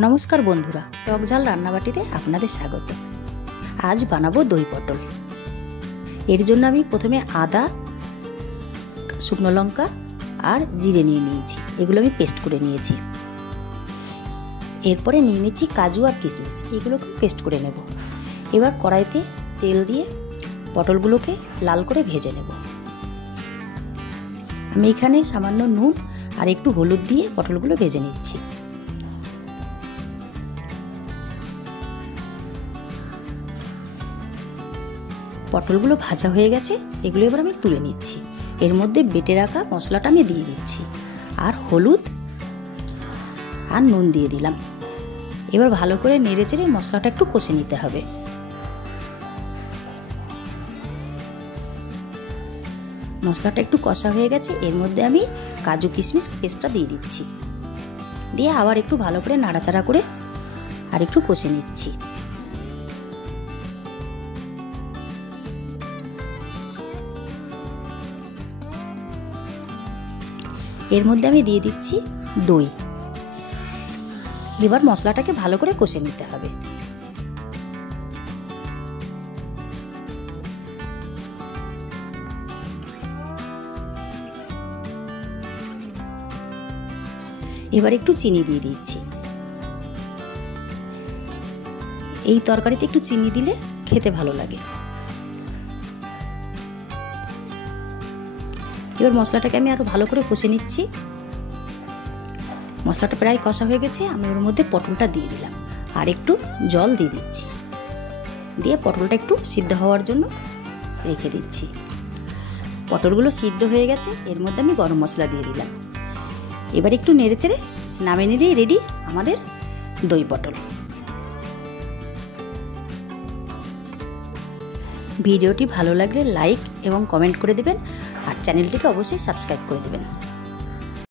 नमस्कार बंधुरा टक झाल रान्नाबाटीते आपनादेर स्वागत। आज बानाबो दई पटल। एर जोन्नो आमि प्रथमे आदा शुकनो लंका और जिरे निये नियेछि, एगुलो आमि पेस्ट करे नियेछि। एरपरे निये निচ্ছি काजू और किशमिश, एगुलोके पेस्ट करे नेब। एबार कड़ाइते तेल दिए पटलगुलोके लाल करे भेजे नेब। आमि एखाने सामान्य नुन और एकटू हलुद दिए पटलगुलो भेजे निচ্ছি। पटलगुलो भाजा हो गेছে, এগুলো এবার আমি তুলে নিচ্ছি। এর মধ্যে বেটে রাখা মশলাটা আমি দিয়ে দিচ্ছি আর হলুদ আর নুন দিয়ে দিলাম। এবার ভালো করে নেড়েচেড়ে মশলাটা একটু কষে নিতে হবে। মশলাটা একটু কষা হয়ে গেছে, এর মধ্যে আমি কাজু কিশমিশ পেস্টটা দিয়ে দিচ্ছি। দিয়ে আবার একটু ভালো করে নাড়াচাড়া করে আর একটু কষে নিচ্ছি। एर मध्य आमी दिए दिচ্ছি दई। एबार मशलाटाके भालो करे कषे निते हबे। एबार एकटू चीनी दिए दिচ্ছি। এই তরকারিতে একটু চিনি দিলে খেতে ভালো লাগে। এবার মশলাটাকে আমি আরো ভালো করে কষে নিচ্ছি। মশলাটা প্রায় কষা হয়ে গেছে, আমি ওর মধ্যে পটলটা দিয়ে দিলাম আর একটু জল দিয়ে দিচ্ছি। দিয়ে পটলটা একটু সিদ্ধ হওয়ার জন্য রেখে দিচ্ছি। পটলগুলো সিদ্ধ হয়ে গেছে, এর মধ্যে আমি গরম মশলা দিয়ে দিলাম। এবার একটু নেড়েচেড়ে নামিয়ে নিলেই রেডি আমাদের দই পটল। ভিডিওটি ভালো লাগলে লাইক এবং কমেন্ট করে দেবেন আর চ্যানেলটিকে অবশ্যই সাবস্ক্রাইব করে দেবেন।